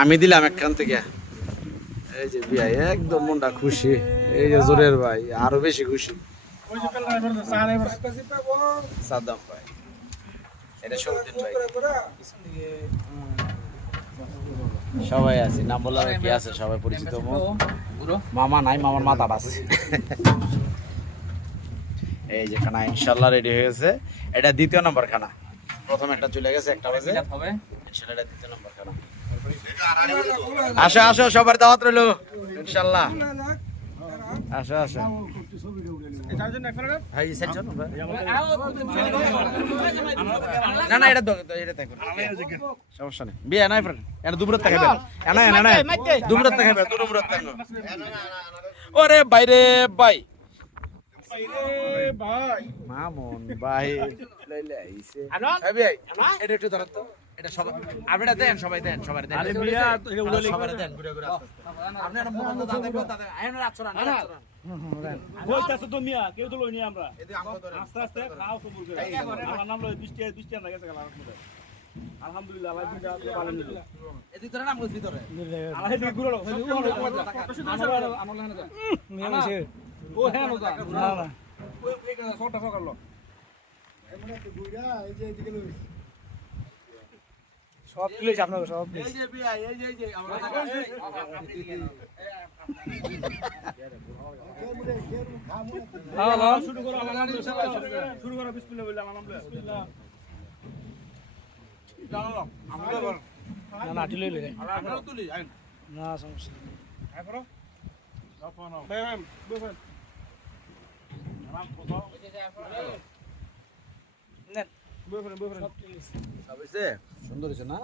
আমি দিলাম একখান থেকে। এই যে ভাই একদম মনটা খুশি। এই যে জোরের ভাই আরো বেশি খুশি। সাদ্দাম ভাই, এটা শরীফুদ্দিন ভাই, সবাই আছে। নাম বললাম কি আছে, সবাই পরিচিত মুখ। মামা নাই, মামার মাথা আছে। এই যে খানা ইনশাল্লাহ রেডি হয়ে গেছে। এটা দ্বিতীয় নম্বর খানা। প্রথম একটা চলে গেছে, একটা বাজে। ইনশাল্লাহ এটা দ্বিতীয় নম্বর খানা। আসো আসো, সবার দাওয়াত রইলো ইনশাল্লাহ। আসো আসো। না না, এটা সমস্যা নেই। বিয়ে নাই ফ্রেন্ড, এটা দুপুরের থেকে দুপুরের থেকে ওরে বাইরে ভাই, মামুন ভাই লাইলে আইছে। এটা একটু ধরো তো, এটা সবাই আপনারা দেন, সবাই দেন, সবাই দেন। আরে মিয়া এটা উড়ালে সবাই দেন, ঘুরে ঘুরে আস্তে আস্তে। আপনারা মোবাইল দাদা দাদা আয়না রাখছরা না রাখছরা। কইতাছ তো মিয়া, কেউ তো লইনি আমরা। আস্তে আস্তে খাও সবুর করে। আমার নাম লই 20 টাকা না গেছে গেল আমার মধ্যে। আলহামদুলিল্লাহ আল্লাহ দিন আপনি ভালো নিল। এদিক ধরে নাম কইছ ভিতরে। আল্লাহ দিন ঘুরলো। আমার লাইনে যা। মিয়া মিছে। ও হ্যাঁ না যা। না না। ওই একটা ছোটটা সকালো। এমন একটা বুইড়া এই যে এদিকে লই। সব প্লেস আপনাকে সব প্লেস। এই যে বিআই, এই যে আমরা হ্যালো শুরু করো, আলহামদুলিল্লাহ শুরু করো। বিসমিল্লাহ বললাম, আলহামদুলিল্লাহ। জানালো আমরা না না আটিলে লই আমরা তুলি আইন না সমস্যা আই করো আপনো ম্যাম বসেন আরাম করো। নেন বসেন সব ঠিক আছে। সব হইছে, সুন্দর হইছে না?